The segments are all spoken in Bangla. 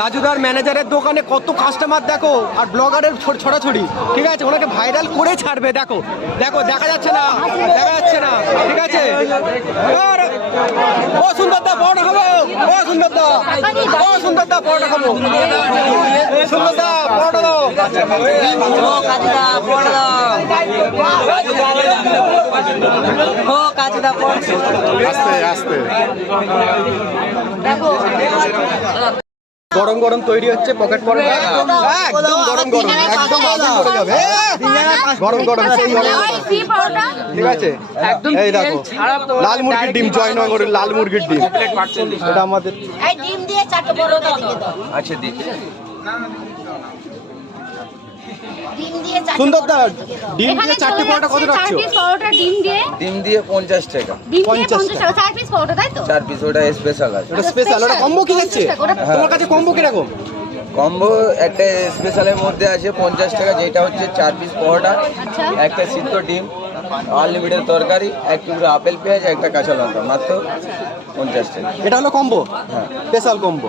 রাজুদার ম্যানেজারের দোকানে কত কাস্টমার দেখো, আর ব্লগারের ছড়াছড়ি, ঠিক আছে, ওনাকে ভাইরাল করে ছাড়বে। দেখো দেখো, দেখা যাচ্ছে না, দেখা যাচ্ছে না, ঠিক আছে। ও সুন্দরদা পরোটা খাবো, ও সুন্দরদা, ও সুন্দরদা পরোটা খাবো, সুন্দরদা পরোটা দাও, কাজুদা পরোটা দাও, ও কাজুদা পরোটা আস্তে আস্তে দেখো। গরম গরম তৈরি হচ্ছে পকেট পরোটা, একদম গরম গরম, একদম আগুন পড়ে যাবে, গরম গরম, সেই গরম, ঠিক আছে। এই দেখো লাল মুরগির ডিম, জয়নগরের লাল মুরগির ডিম, এটা আমাদের। এই ডিম দিয়ে 4টা পরোটা দিয়ে দাও। আচ্ছা দি ডিম দিয়ে 4টা সুন্দরদা, ডিম দিয়ে 4টে পরোটা কত রাখছো? 4 পিস পরোটা ডিম দিয়ে 50 টাকা, ডিম দিয়ে 50 টাকা 4 পিস পরোটা, তাই তো? 4 পিস, ওটা স্পেশাল আছে। ওটা স্পেশাল, ওটা কম্বো কি যাচ্ছে তোমার কাছে? কম্বো কিরকম? কম্বো একটা স্পেশালের মধ্যে আছে 50 টাকা, যেটা হচ্ছে 4 পিস পরোটা, আচ্ছা। একটা সিদ্ধ ডিম, আনলিমিটেড তরকারি, এক টুকরো আপেল পেঁয়াজ, একটা কাঁচা লঙ্কা, মাত্র 50 টাকা। এটা হলো কম্বো, স্পেশাল কম্বো।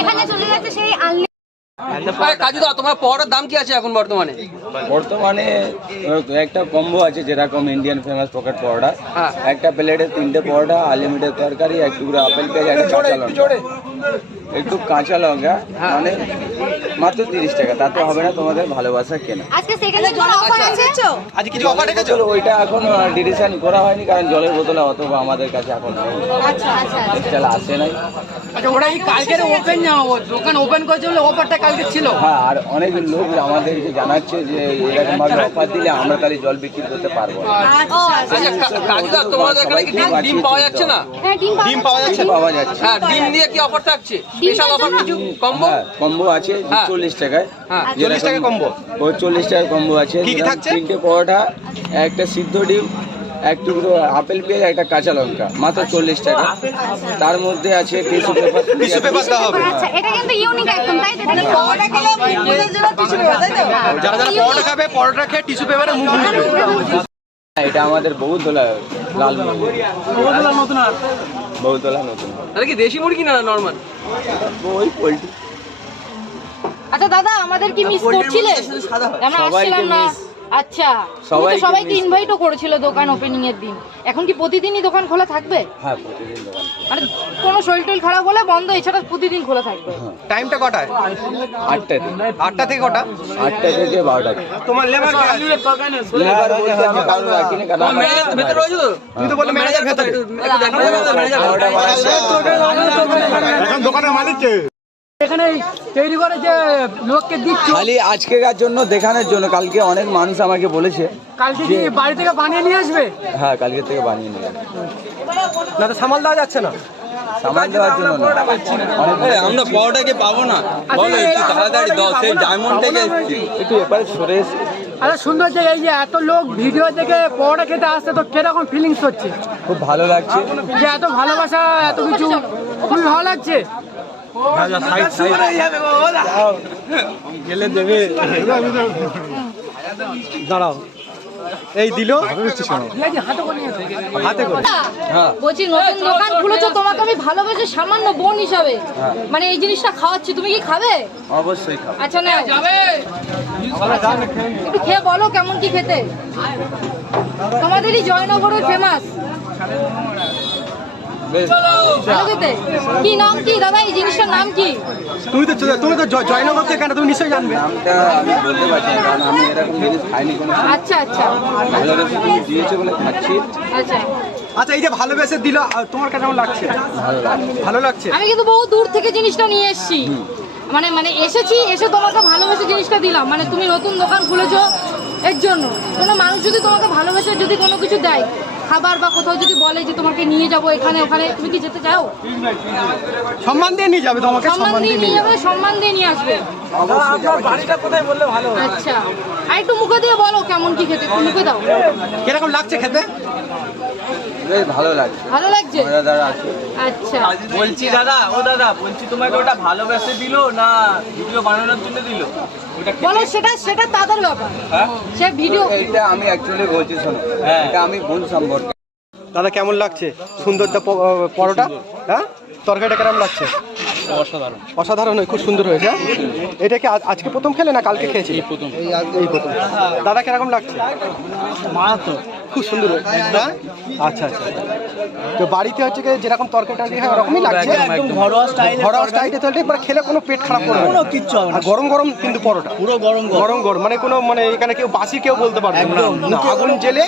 এখানে চলে যাচ্ছে সেই কাজুদা, তোমার পরোটার দাম কি আছে এখন বর্তমানে? বর্তমানে একটা কম্বো আছে যেরকম ইন্ডিয়ান ফেমাস পকেট পরোটা, হ্যাঁ। একটা প্লেটে 3টে পরোটা, আনলিমিটেড তরকারি, এক টুকরো আপেল পেঁয়াজ, একটা কাঁচা লঙ্কা, একটু কাঁচা লঙ্কা, মানে মাত্র 30 টাকা। তাতে হবে না তোমাদের ভালোবাসা কেনা। আজকে সেখানে কোনো অফার আছে? আজ কিছু অফার রেখেছো? চলো, ওইটা এখন ডিসিশন করা হয়নি, কারণ জলের বোতলে অথবা আমাদের কাছে এখন আচ্ছা আচ্ছা এক্সট্রা আসে নাই। আচ্ছা, ওটা কি কালকের ওপেন দোকান ওপেন করেছিল, অফারটা কালকে ছিল? হ্যাঁ, আর অনেক লোক আমাদেরকে জানাচ্ছে যে এরকম ভাবে অফার দিলে আমরা তাহলে জল বিক্রি করতে পারবো না। আচ্ছা কাজুদা, তোমাদের এখানে কি ডিম পাওয়া যাচ্ছে না? হ্যাঁ, ডিম পাওয়া যাচ্ছে। পাওয়া যাচ্ছে। হ্যাঁ, ডিম দিয়ে কি অফার থাকছে? স্পেশাল অফার কিছু কম্বো? হ্যাঁ, কম্বো আছে হ্যাঁ। 40 টাকায়। হ্যাঁ, 40 টাকা কম্বো। ওই 40 টাকার কম্বো আছে। কি কি যেরকম থাকছে? 3টে পরোটা, একটা সিদ্ধ ডিম, এক টুকরো আপেল পেঁয়াজ, একটা কাঁচা লঙ্কা, মাত্র 40 টাকা। তার মধ্যে আছে টিস্যু পেপার। টিস্যু পেপার দেওয়া হবে। আচ্ছা, এটা কিন্তু ইউনিক একদম, তাই তো? এটা পরোটা খেলে মুখের জন্য টিস্যু পেপার, তাই তো? যারা যারা পরোটা খাবে, পরোটা খেয়ে টিস্যু পেপারে মুখ মুছবে। এটা আমাদের বহুতলা লাল মুরগি, বহুতলা নতুন, তাহলে কি দেশি মুরগি না নরমাল? ওই পোল্ট্রি। আচ্ছা দাদা, আমাদের কি মিস করছিলে? আমরা আসছিলাম না। আচ্ছা, সবাইকে ইনভাইটও করেছিল দোকান ওপেনিং এর দিন। এখন কি প্রতিদিনই দোকান খোলা থাকবে? হ্যাঁ, প্রতিদিন দোকান। মানে কোনো শরীর টরীর খারাপ হলে বন্ধ, এছাড়া প্রতিদিন খোলা থাকবে? টাইমটা কটায়? 8টা থেকে 8টা থেকে কটা? 8টা থেকে 12টা। তোমার লেবার কে আছে? লেবার বলতে আমি কারণ রাখি না, কারণ ম্যানেজার ভেতরে রয়েছে তো? তুমি তো বললে ম্যানেজার ভেতরে। এখন দোকানের মালিক কে? এখানে তৈরি করে যে লোককে দিচ্ছ, খালি আজকেকার জন্য দেখানোর জন্য। কালকে অনেক মানুষ আমাকে বলেছে কালকে কি বাড়ি থেকে বানিয়ে নিয়ে আসবে? হ্যাঁ, কালকে থেকে বানিয়ে নিয়ে আসবে। না তো সামাল দেওয়া যাচ্ছে না। সামান দেওয়ার জন্য না। আমরা পরোটাকে পাবো না, বলো একটু তাড়াতাড়ি দাও। সেই ডায়মন্ড থেকে একটু এপারে সরে এসে আরে সুন্দর যে এই যে এত লোক ভিডিও থেকে পরোটা খেতে আসছে, তো কিরকম ফিলিংস হচ্ছে? খুব ভালো লাগছে। যে এত ভালোবাসা, এত কিছু, খুবই ভালো লাগছে। গেলে দেবে, দাঁড়াও, এই দিল হাতে করে। বলছি নতুন দোকান খুলেছো, তোমাকে আমি ভালোবেসে সামান্য বোন হিসাবে মানে এই জিনিসটা খাওয়াচ্ছি, তুমি কি খাবে? অবশ্যই খাবো। আচ্ছা না, একটু খেয়ে বলো কেমন কি খেতে। তোমাদেরই জয়নগরের ফেমাস বেশ। ভালো খেতে। কি নাম কি দাদা, এই জিনিসটার নাম কি? তুমি তো জয়নগর থেকে, তুমি নিশ্চয়ই জানবে। নামটা আমি বলতে পারছি না, কারণ আমি এরকম জিনিস খাইনি কোনো। আচ্ছা আচ্ছা ভালোবেসে তুমি দিয়েছো বলে খাচ্ছি। আচ্ছা। আচ্ছা, এই যে ভালোবেসে দিল, তোমার কাছে কেমন লাগছে? ভালো লাগে। ভালো লাগছে। আমি কিন্তু বহু দূর থেকে জিনিসটা নিয়ে এসেছি, মানে এসেছি, এসে তোমাকে ভালোবেসে জিনিসটা দিলাম। মানে তুমি নতুন দোকান খুলেছো এর জন্য। কোনো মানুষ যদি তোমাকে ভালোবেসে যদি কোনো কিছু দেয়, খাবার বা কোথাও যদি বলে যে তোমাকে নিয়ে যাবো এখানে ওখানে, তুমি কি যেতে চাও? সম্মান দিয়ে নিয়ে যাবে তোমাকে, সম্মান দিয়ে নিয়ে যাবে, সম্মান দিয়ে নিয়ে আসবে। আচ্ছা, আর একটু মুখে দিয়ে বলো কেমন কি খেতে, একটু মুখে দাও। কিরকম লাগছে খেতে? বেশ ভালো লাগছে, ভালো লাগছে? মজাদার আছে। আচ্ছা, বলছি দাদা, বলছি তোমাকে ওটা ভালোবেসে দিল না ভিডিও বানানোর জন্য দিল? বলো, সেটা তাদের ব্যাপার। সে ভিডিও এটা আমি অ্যাকচুয়ালি বলছি, শোনো, এটা আমি ভুল সম্পর্কে দাদা কেমন লাগছে সুন্দরটা পরোটা? হ্যাঁ, তরকারিটা কেমন লাগছে? অসাধারণ। অসাধারণ, খুব সুন্দর হয়েছে। হ্যাঁ? এটা কি আজকে প্রথম খেলে না কালকে খেয়েছি? এই প্রথম। দাদা কিরকম লাগছে? মারাত্মক। খুব সুন্দর হয়েছে। হ্যাঁ? আচ্ছা আচ্ছা। তো বাড়িতে হচ্ছে কি যেরকম তরকারি হয় ওরকমই লাগছে? একদম ঘরোয়া স্টাইলে। ঘরোয়া স্টাইলে তো এবার খেলে কোনো পেট খারাপ করবে না। কোনো কিচ্ছু হবে না। আর গরম গরম কিন্তু পরোটা পুরো গরম গরম গরম, মানে কোনো মানে এখানে কেউ বাসি কেউ বলতে পারবে না। একদম। না, আগুন জেলে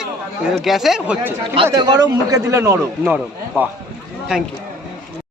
গ্যাসে হচ্ছে, ঠিক আছে? হাতে গরম, মুখে দিলে নরম। নরম, বাহ, থ্যাংক ইউ।